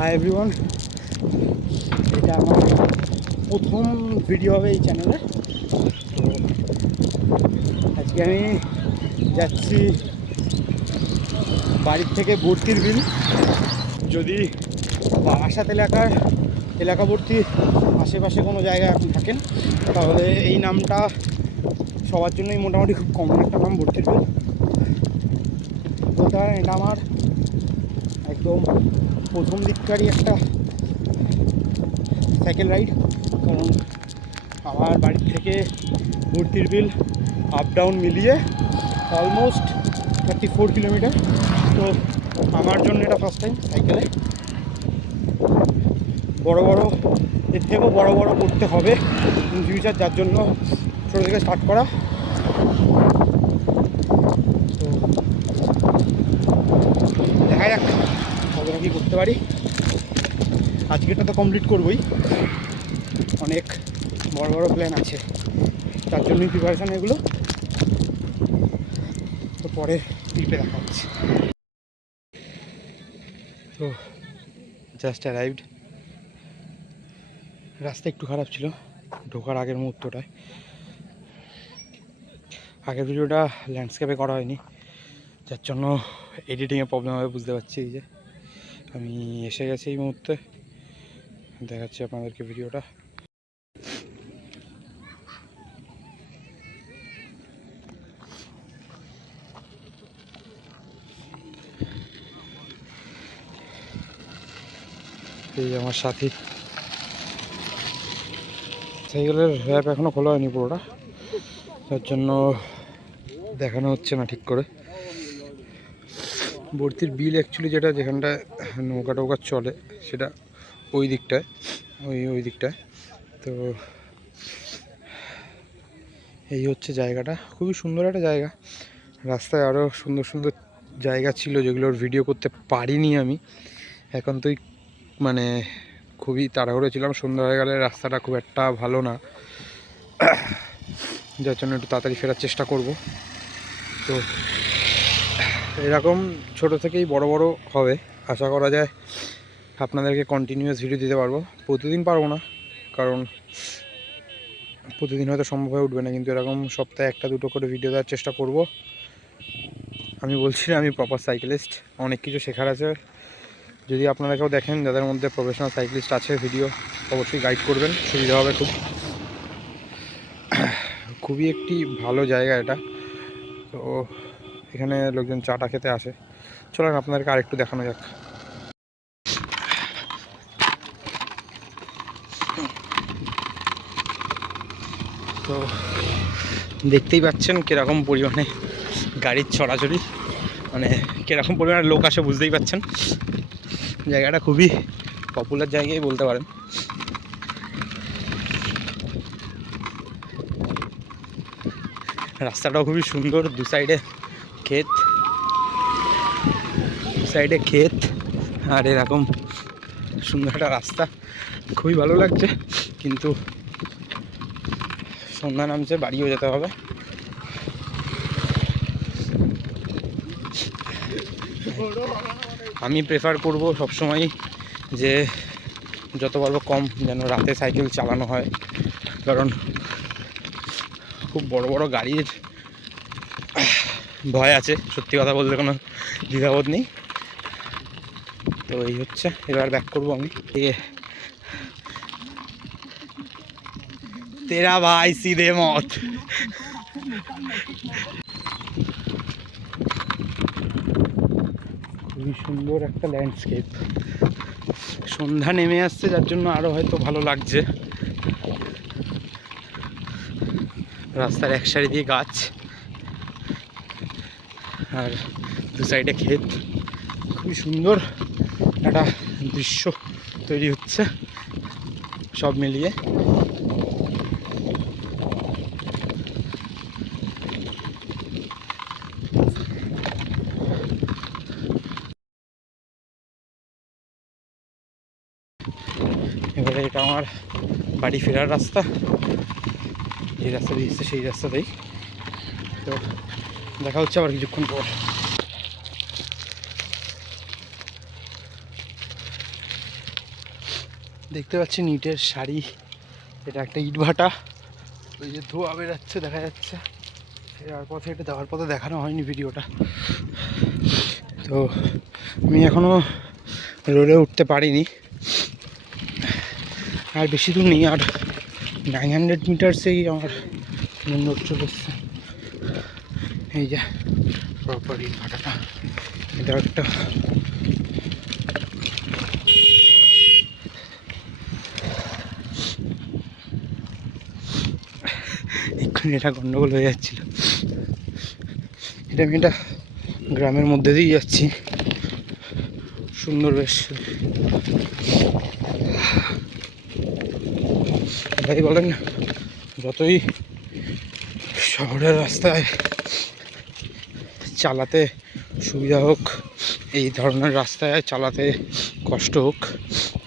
Hi everyone, এটা আমার প্রথম ভিডিও হবে এই চ্যানেলে। তো আজকে আমি যাচ্ছি বাড়ির থেকে বর্তির বিল। যদি আশাত এলাকাবর্তী আশেপাশে কোনো জায়গায় আপনি থাকেন তাহলে এই নামটা সবার জন্যই মোটামুটি খুব কমন একটা নাম, বর্তির বিল। বলতে পারেন এটা আমার একদম প্রথম দিককারই একটা সাইকেল রাইড, কারণ আমার বাড়ির থেকে বর্তির বিল আপ ডাউন মিলিয়ে অলমোস্ট 34 কিলোমিটার। তো আমার জন্য এটা ফার্স্ট টাইম সাইকেলে। এর থেকেও বড় করতে হবে ইন ফিউচার, যার জন্য ছোটো থেকে স্টার্ট করা। তো দেখা যাক কতটা কী করতে পারি। আজকেটা তো কমপ্লিট করবই, অনেক বড় প্ল্যান আছে, তার জন্যই প্রিপারেশান এগুলো। তো পরে ট্রিপে দেখা হচ্ছে। তো জাস্ট অ্যারাইভড। রাস্তা একটু খারাপ ছিল ঢোকার আগের মুহূর্তটায়। আগের ভিডিওটা ল্যান্ডস্কেপে করা হয়নি, যার জন্য এডিটিংয়ে প্রবলেম হবে বুঝতে পারছি। এই যে আমি এসে গেছি এই মুহূর্তে, দেখাচ্ছি আপনাদেরকে ভিডিওটা। এই আমার সাথী। সাইকেলের র্যাপ এখনও খোলা হয়নি পুরোটা, তার জন্য দেখানো হচ্ছে না ঠিক করে। বর্তির বিল অ্যাকচুয়ালি যেখানটায় নৌকা টৌকা চলে সেটা ওই দিকটায়, ওই দিকটায়। তো এই হচ্ছে জায়গাটা, খুবই সুন্দর একটা জায়গা। রাস্তায় আরও সুন্দর জায়গা ছিল যেগুলোর ভিডিও করতে পারিনি আমি। এখন তো মানে খুবই তাড়াহুড়ো ছিলাম, সন্ধ্যা হয়ে গেলে রাস্তাটা খুব একটা ভালো না, যার জন্য একটু তাড়াতাড়ি ফেরার চেষ্টা করব। তো এরকম ছোট থেকেই বড় হবে, আশা করা যায় আপনাদেরকে কন্টিনিউয়াস ভিডিও দিতে পারবো। প্রতিদিন পারবো না, কারণ প্রতিদিন হয়তো সম্ভব হয়ে উঠবে না, কিন্তু এরকম সপ্তাহে একটা দুটো করে ভিডিও দেওয়ার চেষ্টা করব। আমি বলছি না আমি প্রপার সাইকেলিস্ট, অনেক কিছু শেখার আছে। যদি আপনারা কেউ দেখেন যাদের মধ্যে প্রফেশনাল সাইকেলিস্ট আছে, ভিডিও অবশ্যই গাইড করবেন, সুবিধা হবে খুবই একটি ভালো জায়গা এটা। তো এখানে লোকজন চাটা খেতে আসে। চলেন আপনাদেরকে আরেকটু দেখানো যাক। তো দেখতেই পাচ্ছেন কীরকম পরিমাণে গাড়ির ছড়াছড়ি, মানে কীরকম পরিমাণে লোক আসে বুঝতেই পাচ্ছেন। জায়গাটা খুবই পপুলার জায়গায় বলতে পারেন। রাস্তাটাও খুবই সুন্দর, দু সাইডে ক্ষেত আর এরকম সুন্দর একটা রাস্তা, খুবই ভালো লাগছে। কিন্তু সন্ধ্যা নামছে, বাড়িও যেতে হবে। আমি প্রেফার করব সবসময় যে যত পারবো কম যেন রাতে সাইকেল চালানো হয়, কারণ খুব বড় গাড়ির ভয় আছে, সত্যি কথা বলতে কোনো দ্বিধাবোধ নেই। তো এই হচ্ছে, এবার ব্যাক করবো আমি। তেরা ভাই সিধে মত। খুবই সুন্দর একটা ল্যান্ডস্কেপ, সন্ধ্যা নেমে আসছে যার জন্য আরও হয়তো ভালো লাগছে। রাস্তার এক সাইড দিয়ে গাছ আর দু সাইডে ক্ষেত, খুবই সুন্দর একটা দৃশ্য তৈরি হচ্ছে সব মিলিয়ে। এবারে এটা আমার বাড়ি ফেরার রাস্তা, যে রাস্তা দিয়েছে সেই রাস্তাতেই। তো দেখা হচ্ছে আবার কিছুক্ষণ পর। দেখতে পাচ্ছেন ইটের শাড়ি, এটা একটা ইট ভাটা, ওই যে ধোয়া বেরাচ্ছে দেখা যাচ্ছে। ফেরার পথে, এটা যাওয়ার পথে দেখানো হয়নি ভিডিওটা। তো আমি এখনও রোডে উঠতে পারিনি, আর বেশি দূর নেই, আর 900 মিটারসেই আমার মেন রোড চলে এসছে। এই যে প্রপার ইট ভাটাটা, এটা একটা এক্ষুনি এটা গন্ডগোল হয়ে যাচ্ছিল। এটা আমি এটা গ্রামের মধ্যে দিয়ে যাচ্ছি, সুন্দর বেশ। ভাই বলেন না, যতই শহরের রাস্তায় চালাতে সুবিধা হোক, এই ধরনের রাস্তায় চালাতে কষ্ট হোক,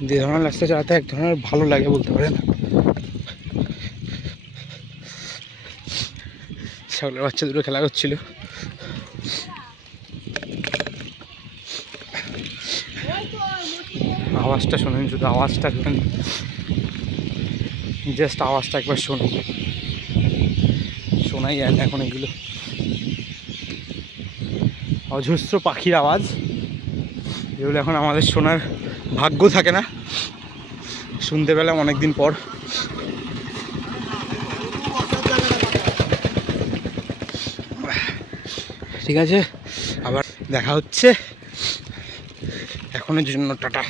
যে ধরনের রাস্তায় চালাতে এক ধরনের ভালো লাগে বলতে পারেন। ছাগলের বাচ্চা দুটো খেলা করছিল। আওয়াজটা শোনেন, শুধু আওয়াজটা শোনেন, জাস্ট আওয়াজটা একবার শোনেন, শোনাই যায় না এখন এগুলো। অজস্র পাখির আওয়াজ, এগুলো এখন আমাদের শোনার ভাগ্য থাকে না, শুনতে পেলাম অনেকদিন পর। ঠিক আছে, আবার দেখা হচ্ছে, এখনের জন্য টাটা।